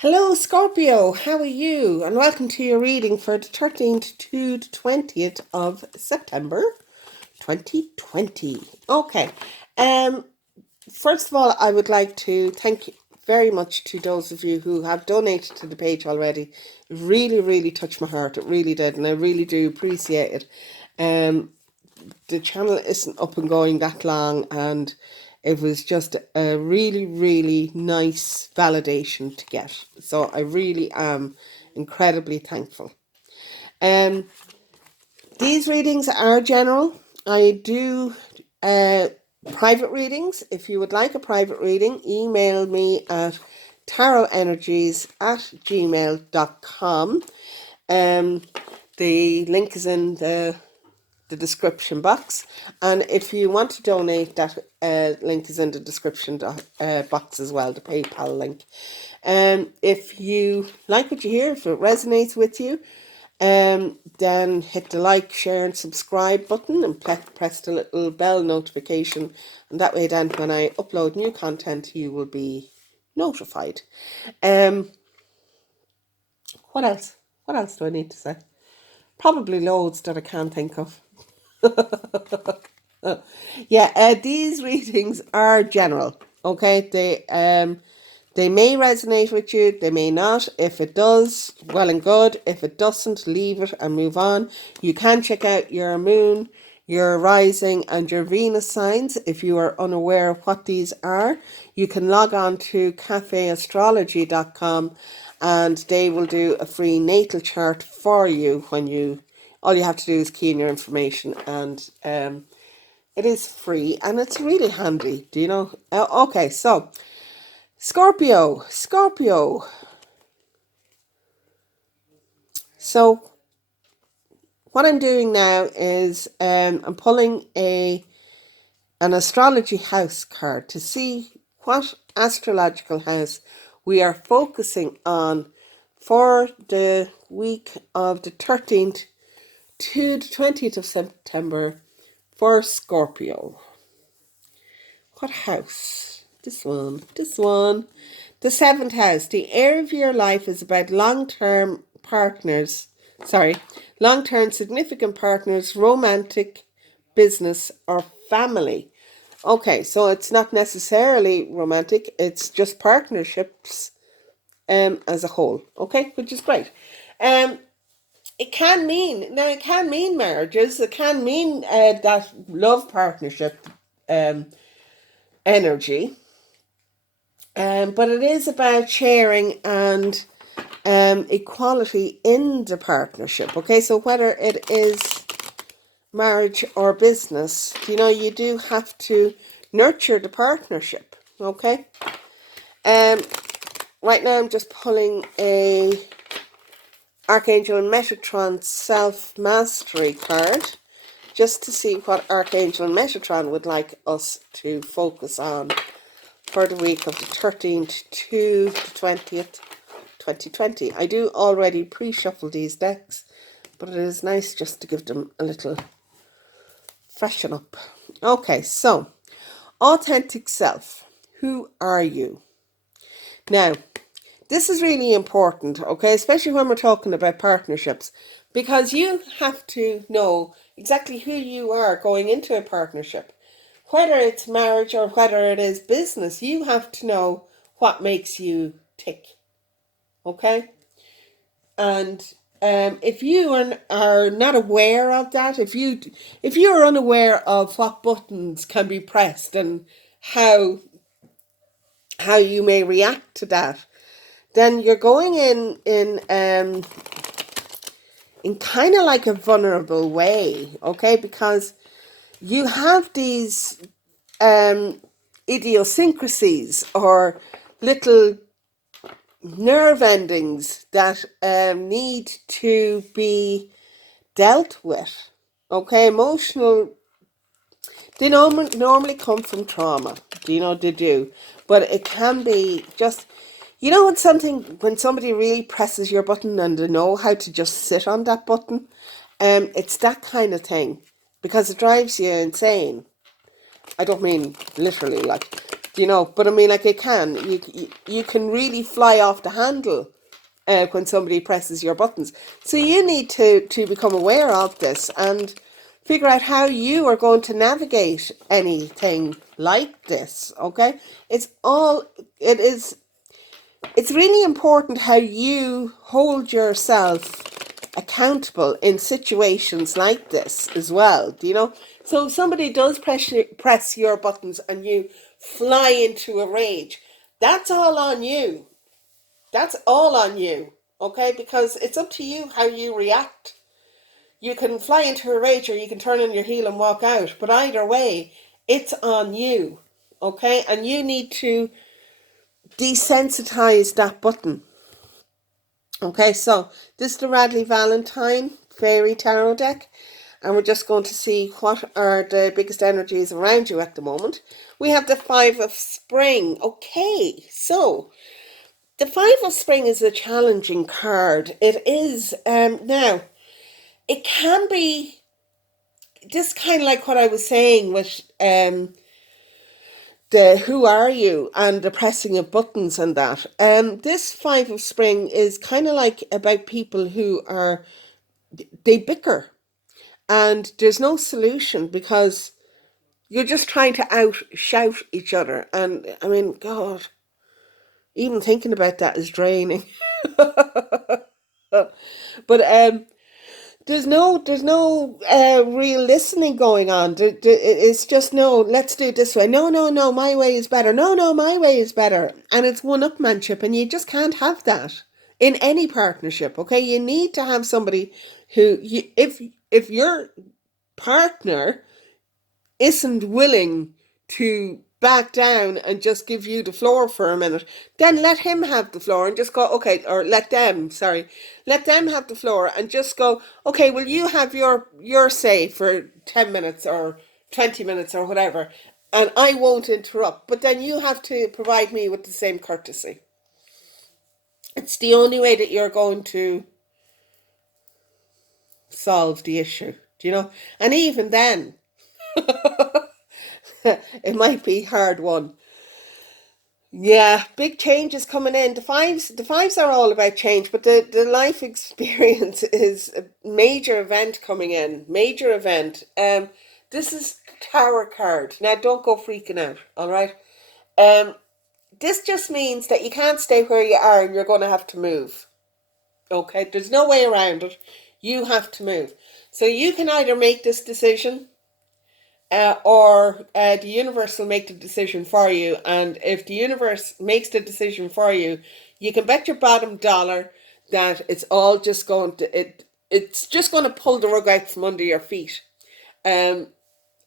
Hello Scorpio, how are you? And welcome to your reading for the 13th to the 20th of September 2020. Okay, first of all, I would like to thank you very much to those of you who have donated to the page already. It really touched my heart, it really did, and I really do appreciate it. The channel isn't up and going that long, and it was just a really nice validation to get. So I really am incredibly thankful. These readings are general. I do private readings. If you would like a private reading, email me at tarotenergies@gmail.com. The link is in the description box, and if you want to donate, that link is in the description box as well, the PayPal link. If you like what you hear, if it resonates with you, then hit the like, share and subscribe button and press the little bell notification, and that way then when I upload new content you will be notified. What else do I need to say? Probably loads that I can't think of. Yeah, these readings are general. Okay, they may resonate with you, they may not. If it does, well and good. If it doesn't, leave it and move on. You can check out your moon, your rising and your Venus signs. If you are unaware of what these are, you can log on to cafeastrology.com and they will do a free natal chart for you. All you have to do is key in your information, and it is free and it's really handy. Do you know? Okay, so Scorpio. So what I'm doing now is I'm pulling an astrology house card to see what astrological house we are focusing on for the week of the 13th to the 20th of September for Scorpio. What house? This one. The 7th house. The area of your life is about long-term significant partners, romantic, business, or family. Okay, so it's not necessarily romantic, it's just partnerships as a whole. Okay, which is great. It can mean marriages, it can mean that love partnership energy. But it is about sharing and equality in the partnership. Okay, so whether it is marriage or business, you do have to nurture the partnership. Okay. Right now I'm just pulling a Archangel Metatron self-mastery card, just to see what Archangel Metatron would like us to focus on for the week of the 13th to the 20th, 2020. I do already pre-shuffle these decks, but it is nice just to give them a little freshen up. Okay, so authentic self. Who are you? Now, this is really important, okay, especially when we're talking about partnerships, because you have to know exactly who you are going into a partnership. Whether it's marriage or whether it is business, you have to know what makes you tick. Okay? And if you are not aware of that, if you are unaware of what buttons can be pressed and how you may react to that, then you're going in kind of like a vulnerable way, okay? Because you have these idiosyncrasies or little nerve endings that need to be dealt with. Okay, emotional, they normally come from trauma. They do. But it can be just, when somebody really presses your button and they know how to just sit on that button, it's that kind of thing, because it drives you insane. I don't mean literally, you know, but I mean, like, you can really fly off the handle when somebody presses your buttons. So you need to become aware of this and figure out how you are going to navigate anything like this, okay? It is, it's really important how you hold yourself accountable in situations like this as well, do you know? So if somebody does press your buttons and you fly into a rage, that's all on you. That's all on you, okay? Because it's up to you how you react. You can fly into a rage or you can turn on your heel and walk out. But either way, it's on you, okay? And you need to desensitize that button. Okay, so this is the Radley Valentine Fairy Tarot deck. And we're just going to see what are the biggest energies around you at the moment. We have the Five of Spring. Okay, so the Five of Spring is a challenging card. It is, now, it can be just kind of like what I was saying with the who are you and the pressing of buttons and that. This Five of Spring is kind of like about people who are, they bicker and there's no solution because you're just trying to shout each other. And I mean, God, even thinking about that is draining. But there's no real listening going on. It's just, no, let's do it this way. No, no, no, my way is better. No, no, my way is better. And it's one-upmanship, and you just can't have that in any partnership, okay? You need to have somebody who, if your partner isn't willing to back down and just give you the floor for a minute, then let him have the floor and just go, okay, or let them have the floor and just go, okay, well, you have your say for 10 minutes or 20 minutes or whatever, and I won't interrupt, but then you have to provide me with the same courtesy. It's the only way that you're going to solve the issue, do you know? And even then, it might be hard won. Yeah, big changes coming in. The fives are all about change, but the life experience is a major event coming in. Major event. This is Tower card. Now don't go freaking out, all right? Um, this just means that you can't stay where you are and you're gonna have to move. Okay? There's no way around it. You have to move. So you can either make this decision or the universe will make the decision for you. And if the universe makes the decision for you, you can bet your bottom dollar that it's all just going to it's just going to pull the rug out from under your feet. Um,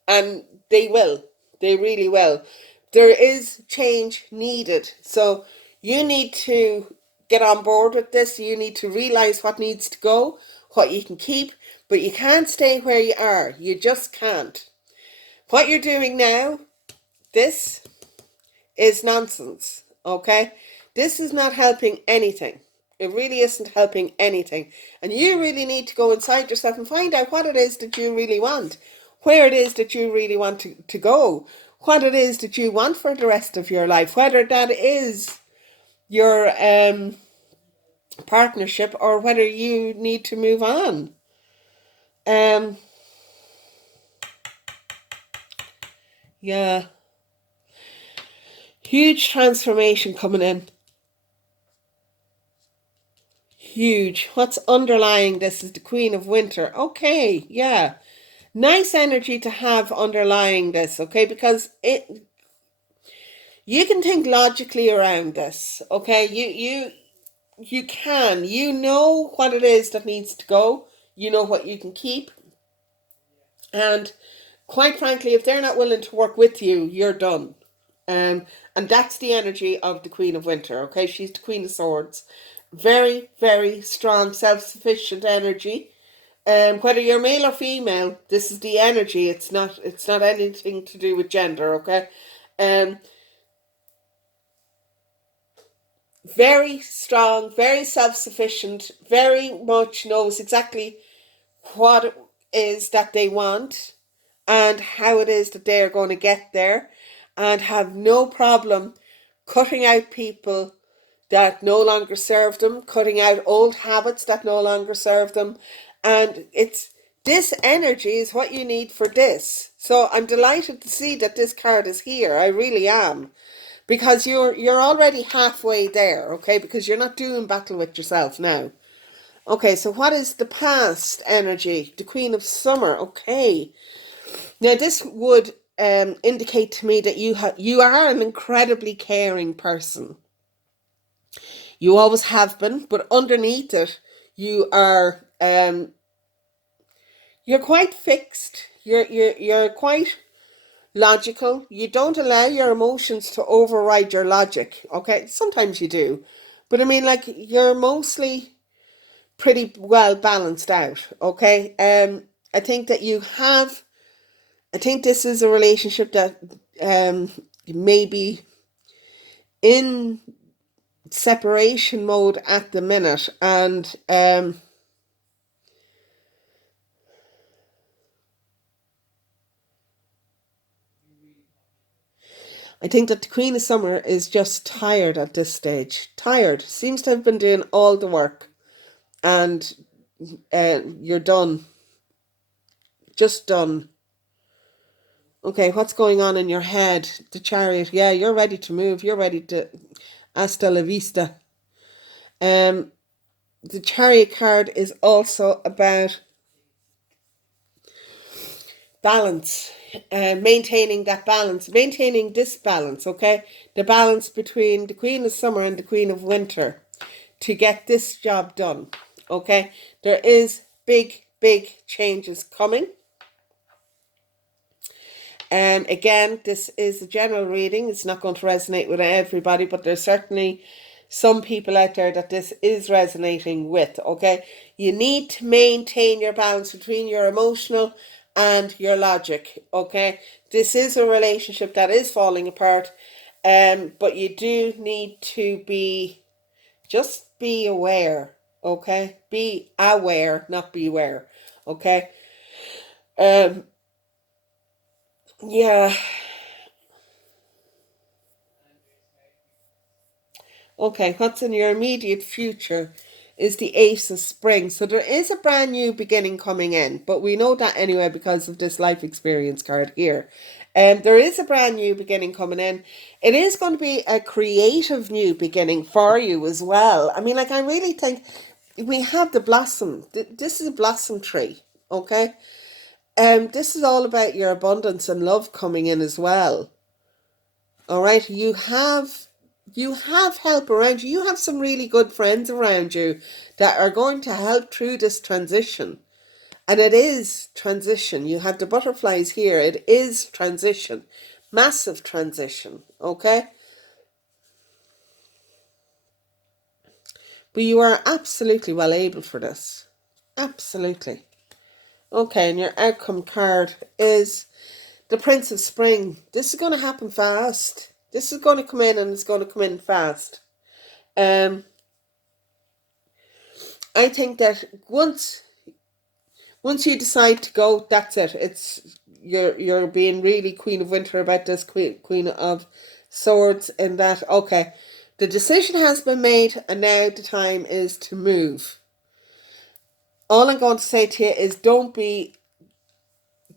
and they will. They really will. There is change needed. So you need to get on board with this. You need to realize what needs to go, what you can keep, but you can't stay where you are. You just can't. What you're doing now, this is nonsense, okay? This is not helping anything. It really isn't helping anything. And you really need to go inside yourself and find out what it is that you really want, where it is that you really want to go, what it is that you want for the rest of your life, whether that is your partnership or whether you need to move on. Yeah. Huge transformation coming in. Huge. What's underlying this is the Queen of Winter. Okay, yeah. Nice energy to have underlying this, okay? Because you can think logically around this, okay? You can. You know what it is that needs to go. You know what you can keep. And quite frankly, if they're not willing to work with you, you're done. And that's the energy of the Queen of Winter, okay? She's the Queen of Swords. Very, very strong, self-sufficient energy. Whether you're male or female, this is the energy. It's not anything to do with gender, okay? Um, very strong, very self-sufficient, very much knows exactly what it is that they want and how it is that they're going to get there. and have no problem cutting out people that no longer serve them, cutting out old habits that no longer serve them. And it's this energy is what you need for this. So I'm delighted to see that this card is here. I really am. Because you're already halfway there, okay? Because you're not doing battle with yourself now. Okay, so what is the past energy? The Queen of Summer, okay. Now this would indicate to me that you are an incredibly caring person. You always have been, but underneath it, you are you're quite fixed. You're quite logical. You don't allow your emotions to override your logic. Okay, sometimes you do, but I mean, like, you're mostly pretty well balanced out. Okay, I think that you have. I think this is a relationship that maybe in separation mode at the minute, and I think that the Queen of Summer is just tired at this stage. Tired. Seems to have been doing all the work, and you're done. Just done. Okay, what's going on in your head? The Chariot. Yeah, you're ready to move. You're ready to hasta la vista. The Chariot card is also about balance, maintaining that balance, maintaining this balance, okay? The balance between the Queen of Summer and the Queen of Winter to get this job done, okay? There is big changes coming. Again, this is a general reading. It's not going to resonate with everybody, but there's certainly some people out there that this is resonating with, okay? You need to maintain your balance between your emotional and your logic, okay? This is a relationship that is falling apart, but you do need to just be aware, okay? Be aware, not beware, okay? Yeah. Okay, what's in your immediate future is the Ace of Spring. So there is a brand new beginning coming in, but we know that anyway because of this life experience card here. There is a brand new beginning coming in. It is going to be a creative new beginning for you as well. I mean, like, I really think we have the blossom. This is a blossom tree, okay? This is all about your abundance and love coming in as well. All right, you have help around you. You have some really good friends around you that are going to help through this transition. And it is transition. You have the butterflies here. It is transition. Massive transition, okay? But you are absolutely well able for this. Absolutely. Okay, and your outcome card is the Prince of Spring. This is going to happen fast. This is going to come in, and it's going to come in fast. I think that once you decide to go, that's it. It's you're being really Queen of Winter about this, Queen of Swords, in that, okay, the decision has been made and now the time is to move. All I'm going to say to you is don't be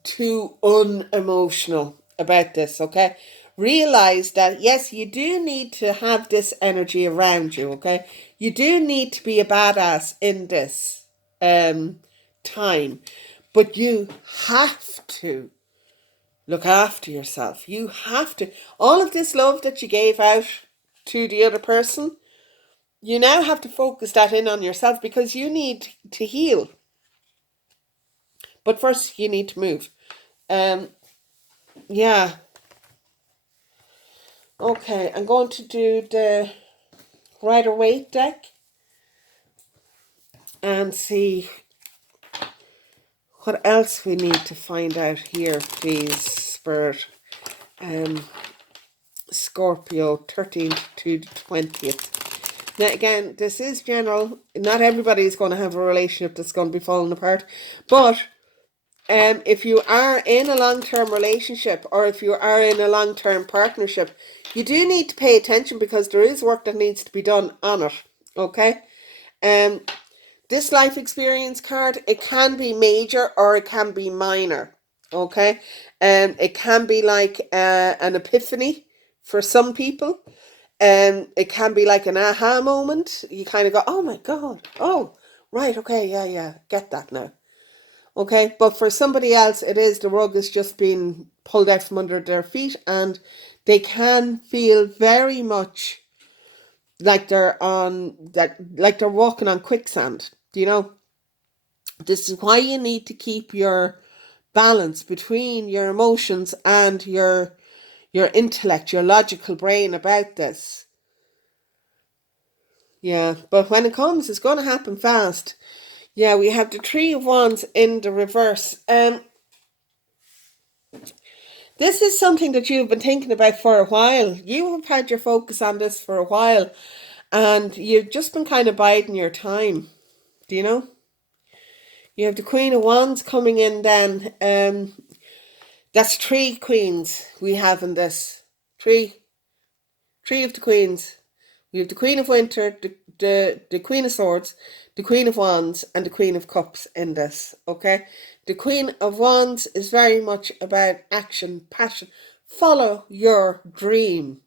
too unemotional about this, okay? Realize that, yes, you do need to have this energy around you, okay? You do need to be a badass in this time, but you have to look after yourself. You have to. All of this love that you gave out to the other person, you now have to focus that in on yourself because you need to heal. But first, you need to move. Um, yeah. Okay, I'm going to do the Rider-Waite deck and see what else we need to find out here, please, Spirit. Scorpio, 13th to 20th. Now, again, this is general. Not everybody is going to have a relationship that's going to be falling apart. But if you are in a long-term relationship or if you are in a long-term partnership, you do need to pay attention because there is work that needs to be done on it. Okay. This life experience card, it can be major or it can be minor. Okay. It can be like an epiphany for some people. It can be like an aha moment. You kind of go, oh my God. Oh, right. Okay. Yeah. Get that now. Okay. But for somebody else, it is the rug is just being pulled out from under their feet and they can feel very much like like they're walking on quicksand. Do you know? This is why you need to keep your balance between your emotions and your intellect, your logical brain about this. Yeah, but when it comes, it's going to happen fast. Yeah, we have the Three of Wands in the reverse. This is something that you've been thinking about for a while. You have had your focus on this for a while, and you've just been kind of biding your time. Do you know? You have the Queen of Wands coming in then. That's three queens we have in this. Three. Three of the queens. We have the Queen of Winter, the Queen of Swords, the Queen of Wands, and the Queen of Cups in this. Okay? The Queen of Wands is very much about action, passion. Follow your dream.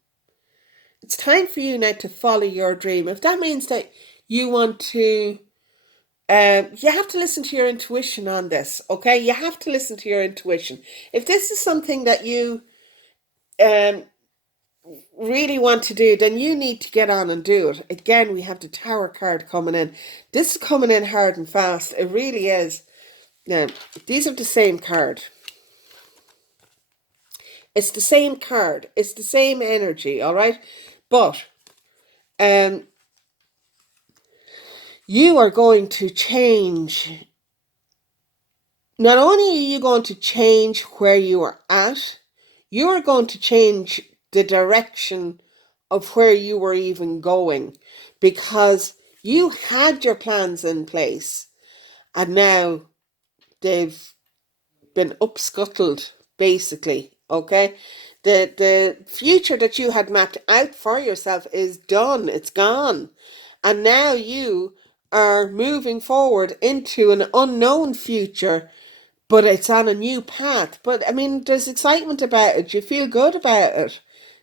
It's time for you now to follow your dream. If that means that you want to, you have to listen to your intuition on this, okay? You have to listen to your intuition. If this is something that you um, really want to do, then you need to get on and do it. Again, we have the Tower card coming in. This is coming in hard and fast. It really is. Now, these are the same card. It's the same card. It's the same energy, all right? But you are going to change. Not only are you going to change where you are at, you are going to change the direction of where you were even going because you had your plans in place and now they've been upscuttled, basically. Okay, the future that you had mapped out for yourself is done. It's gone, and now you are moving forward into an unknown future, but it's on a new path. But I mean, there's excitement about it. You feel good about it.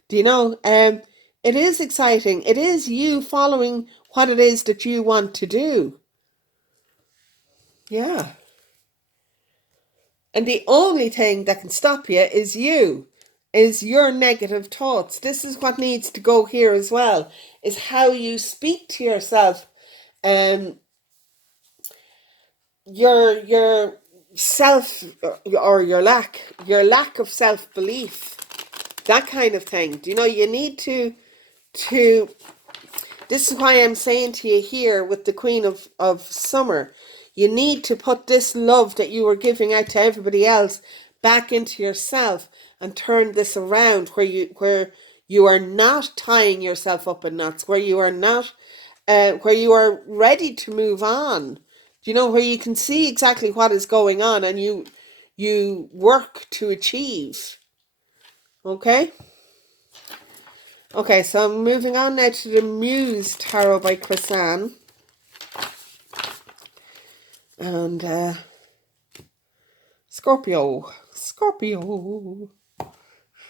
Do you know? It is exciting. It is you following what it is that you want to do. Yeah. And the only thing that can stop you is your negative thoughts. This is what needs to go here as well, is how you speak to yourself. Um, your self or your lack of self-belief, that kind of thing. Do you know, you need to this is why I'm saying to you here with the Queen of Summer, you need to put this love that you were giving out to everybody else back into yourself and turn this around where you are not tying yourself up in knots, where you are not where you are ready to move on. You know, where you can see exactly what is going on and you work to achieve. Okay? Okay, so I'm moving on now to the Muse Tarot by Chrisanne. And Scorpio. Scorpio.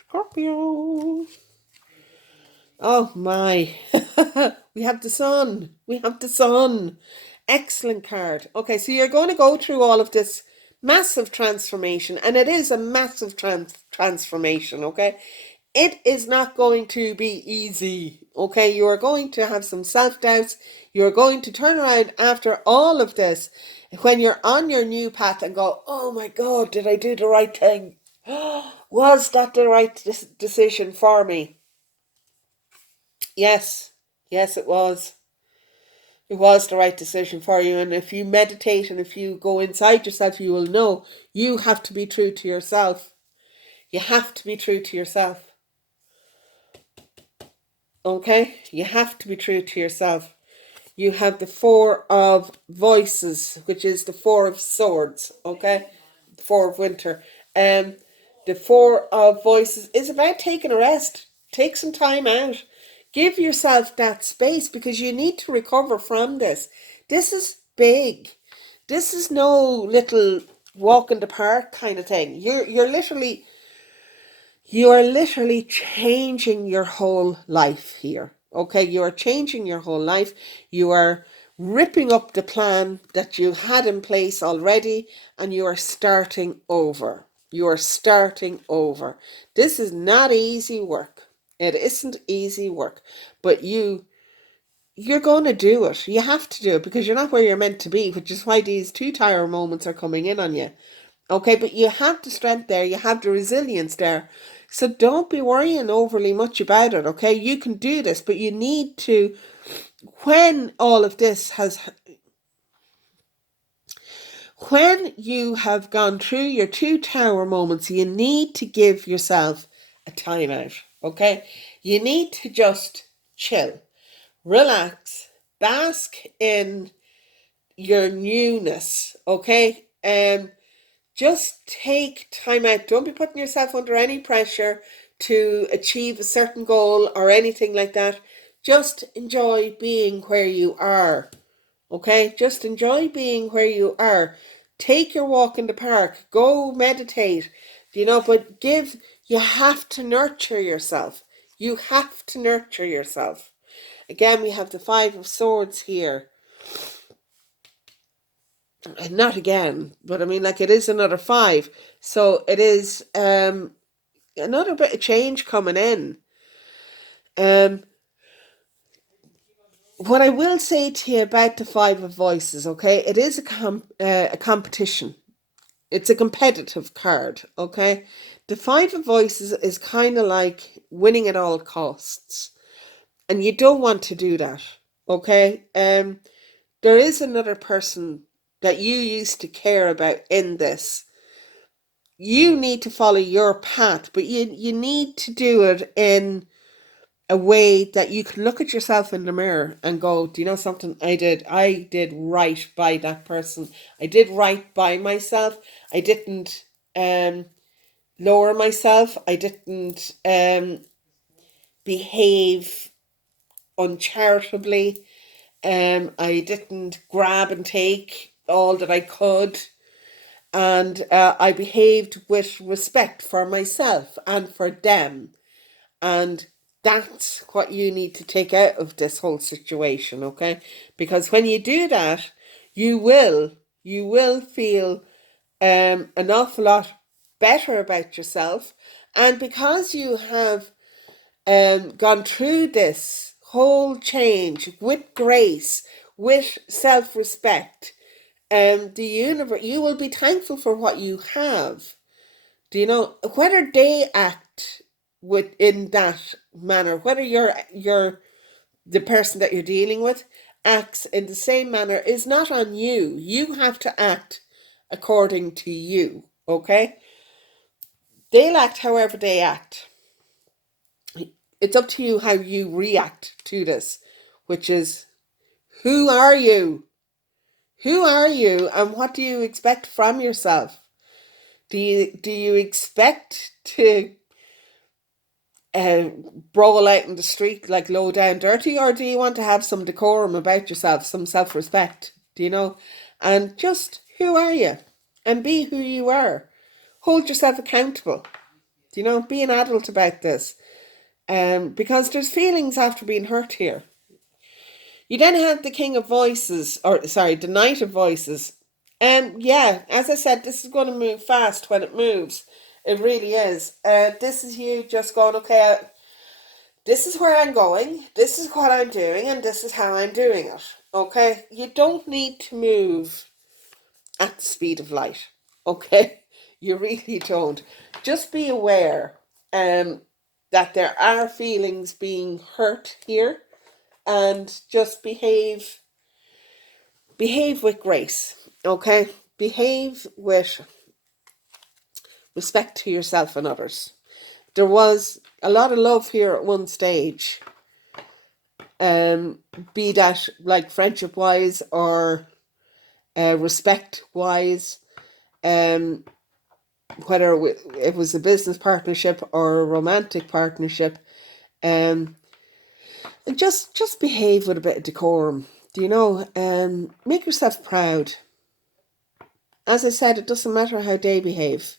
Scorpio. Oh my. We have the sun. We have the sun. Excellent card. Okay, so you're going to go through all of this massive transformation, and it is a massive transformation, okay? It is not going to be easy, okay? You are going to have some self-doubts. You're going to turn around after all of this when you're on your new path and go, oh my God, did I do the right thing? Was that the right decision for me? Yes, yes, it was. It was the right decision for you. And if you meditate and if you go inside yourself, you will know you have to be true to yourself. You have to be true to yourself. Okay? You have to be true to yourself. You have the Four of Voices, which is the Four of Swords. Okay? the Four of Winter. The Four of Voices is about taking a rest. Take some time out. Give yourself that space because you need to recover from this. This is big. This is no little walk in the park kind of thing. You are literally changing your whole life here. Okay, you are changing your whole life. You are ripping up the plan that you had in place already and you are starting over. You are starting over. This is not easy work. It isn't easy work, but you're going to do it. You have to do it because you're not where you're meant to be, which is why these two tower moments are coming in on you. Okay, but you have the strength there, you have the resilience there. So don't be worrying overly much about it, okay? You can do this, but you need to, when all of this has, when you have gone through your two tower moments, you need to give yourself a time out, okay? You need to just chill, relax, bask in your newness, okay? Just take time out. Don't be putting yourself under any pressure to achieve a certain goal or anything like that. Just enjoy being where you are. Okay? Just enjoy being where you are. Take your walk in the park. Go meditate. But you have to nurture yourself. You have to nurture yourself. Again, we have the Five of Swords here. Not again, but I mean, like, it is another five, so it is another bit of change coming in. What I will say to you about the Five of Voices, okay, it is a competition. It's a competitive card, okay. The Five of Voices is kind of like winning at all costs, and you don't want to do that, okay. There is another person that you used to care about in this. You need to follow your path, but you need to do it in a way that you can look at yourself in the mirror and go, do you know something? I did right by that person. I did right by myself. I didn't lower myself. I didn't behave uncharitably. I didn't grab and take all that I could. And I behaved with respect for myself and for them. And that's what you need to take out of this whole situation, okay? Because when you do that, you will feel an awful lot better about yourself. And because you have gone through this whole change with grace, with self-respect, the universe, you will be thankful for what you have. Do you know whether they act in that manner, whether you're the person that you're dealing with acts in the same manner is not on you. You have to act according to you, okay? They'll act however they act. It's up to you how you react to this, which is, who are you? Who are you and what do you expect from yourself? Do you expect to brawl out in the street like low down dirty, or do you want to have some decorum about yourself, some self-respect? Do you know? And just, who are you? And be who you are. Hold yourself accountable. Do you know? Be an adult about this. Because there's feelings after being hurt here. You then have the King of Voices, or sorry, the Knight of Voices. Yeah, as I said, this is going to move fast when it moves. It really is. This is you just going, okay, this is where I'm going, this is what I'm doing, and this is how I'm doing it. Okay? You don't need to move at the speed of light. Okay? You really don't. Just be aware that there are feelings being hurt here, and just behave with grace. Okay? Behave with respect to yourself and others. There was a lot of love here at one stage, be that like friendship wise or respect wise. whether it was a business partnership or a romantic partnership, and just behave with a bit of decorum. Do you know? Make yourself proud. As I said, it doesn't matter how they behave.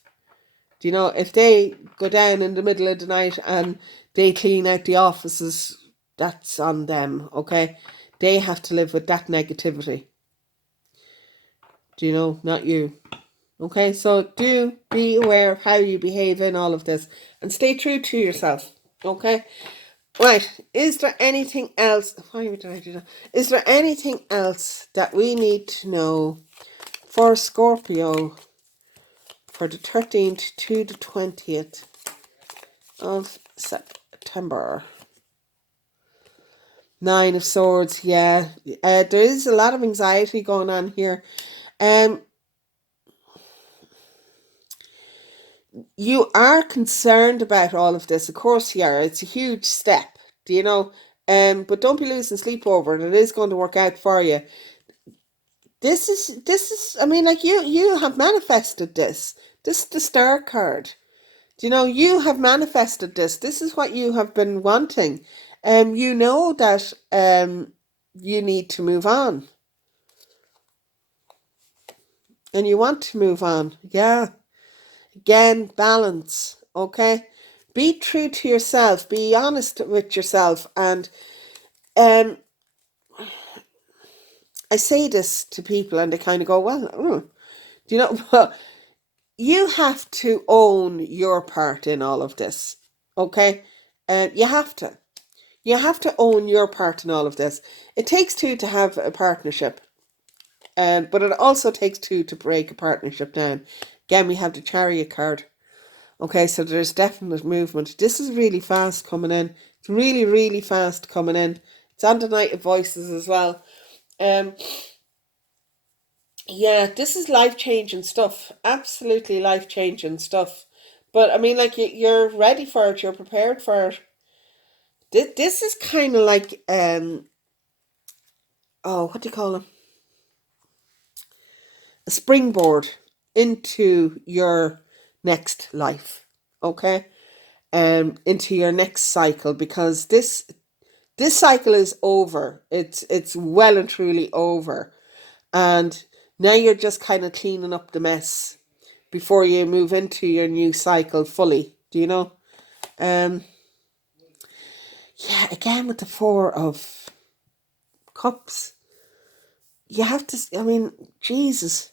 Do you know, if they go down in the middle of the night and they clean out the offices, that's on them, okay? They have to live with that negativity. Do you know, not you. Okay, so do be aware of how you behave in all of this and stay true to yourself, okay? Right, is there anything else? Why did I do that? Is there anything else that we need to know for Scorpio for the 13th to the 20th of September? Nine of Swords, yeah. There is a lot of anxiety going on here. You are concerned about all of this. Of course you are. It's a huge step, do you know? But don't be losing sleep over it. It is going to work out for you. This is, I mean, like, you have manifested this. This is the Star card. Do you know, you have manifested this. This is what you have been wanting. You know that you need to move on. And you want to move on. Yeah. Again, balance. Okay? Be true to yourself. Be honest with yourself. And I say this to people and they kind of go, well, do you know, you have to own your part in all of this. Okay? You have to. You have to own your part in all of this. It takes two to have a partnership. But it also takes two to break a partnership down. Again, we have the Chariot card. Okay, so there's definite movement. This is really fast coming in. It's really, really fast coming in. It's on the Knight of Voices as well. Yeah, this is life-changing stuff. Absolutely life-changing stuff. But, I mean, like, you're ready for it. You're prepared for it. This is kind of like, what do you call it? A springboard into your next life. Okay? Into your next cycle, because this cycle is over. It's well and truly over, and now you're just kind of cleaning up the mess before you move into your new cycle fully. Do you know? Yeah. Again, with the Four of Cups, you have to. I mean, Jesus.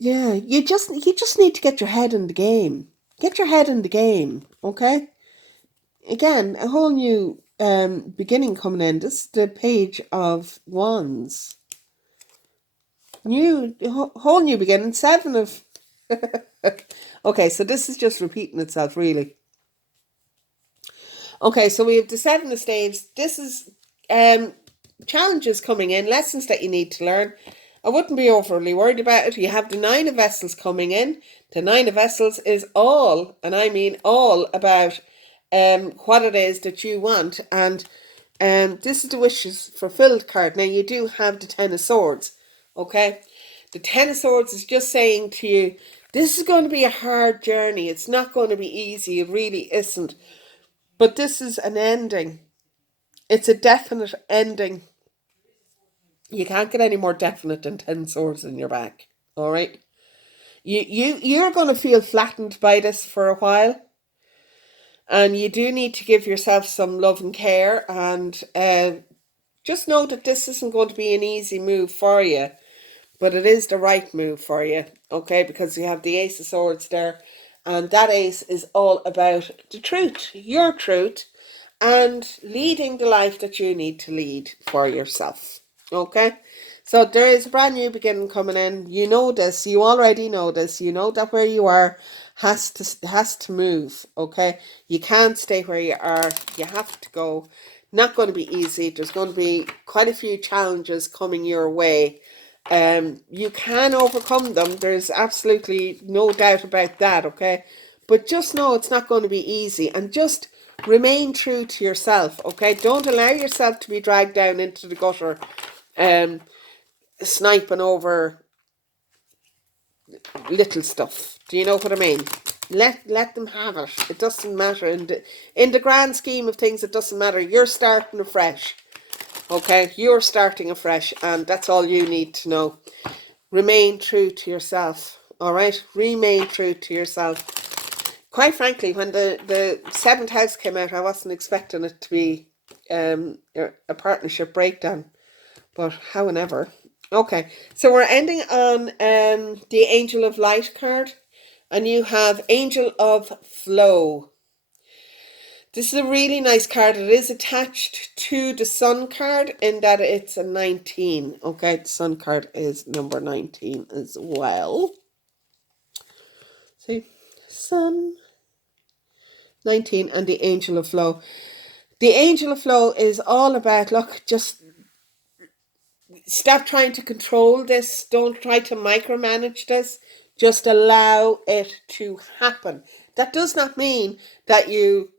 Yeah, you just need to get your head in the game. Get your head in the game, okay? Again, a whole new beginning coming in. This is the Page of Wands. Whole new beginning. Seven of... Okay, so this is just repeating itself, really. Okay, so we have the Seven of Staves. This is challenges coming in, lessons that you need to learn. I wouldn't be overly worried about it. You have the Nine of Vessels coming in. The Nine of Vessels is all, and I mean all, about what it is that you want. And this is the Wishes Fulfilled card. Now, you do have the Ten of Swords, okay? The Ten of Swords is just saying to you, this is going to be a hard journey. It's not going to be easy. It really isn't. But this is an ending. It's a definite ending. You can't get any more definite than 10 swords in your back. All right? You're going to feel flattened by this for a while. And you do need to give yourself some love and care. And just know that this isn't going to be an easy move for you. But it is the right move for you. Okay? Because you have the Ace of Swords there. And that ace is all about the truth. Your truth. And leading the life that you need to lead for yourself. Okay? So there is a brand new beginning coming in. You know this. You already know this. You know that where you are has to move. Okay? You can't stay where you are. You have to go. Not going to be easy. There's going to be quite a few challenges coming your way. You can overcome them. There's absolutely no doubt about that. Okay? But just know it's not going to be easy. And just remain true to yourself, okay? Don't allow yourself to be dragged down into the gutter, sniping over little stuff. Do you know what I mean? Let them have it. It doesn't matter. In the grand scheme of things, it doesn't matter. You're starting afresh. Okay? You're starting afresh, and that's all you need to know. Remain true to yourself. Alright? Remain true to yourself. Quite frankly, when the 7th house came out, I wasn't expecting it to be a partnership breakdown. But however. Okay, so we're ending on the Angel of Light card, and you have Angel of Flow. This is a really nice card. It is attached to the Sun card in that it's a 19. Okay, the Sun card is number 19 as well. See, Sun 19 and the Angel of Flow. The Angel of Flow is all about, look, just stop trying to control this. Don't try to micromanage this. Just allow it to happen. That does not mean that you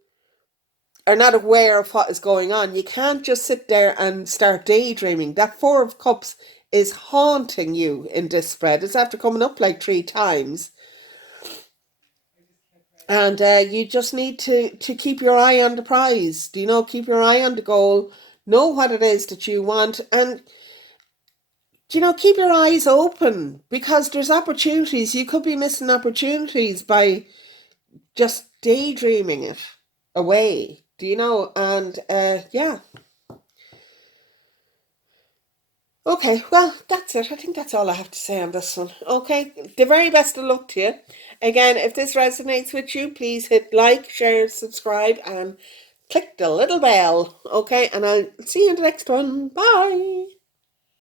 are not aware of what is going on. You can't just sit there and start daydreaming. That 4 of Cups is haunting you in this spread. It's after coming up like 3 times. And you just need to keep your eye on the prize. Do you know? Keep your eye on the goal. Know what it is that you want. And you know, keep your eyes open, because there's opportunities. You could be missing opportunities by just daydreaming it away. Do you know? And yeah. Okay, well, that's it. I think that's all I have to say on this one. Okay, the very best of luck to you. Again, if this resonates with you, please hit like, share, subscribe, and click the little bell. Okay, and I'll see you in the next one. Bye.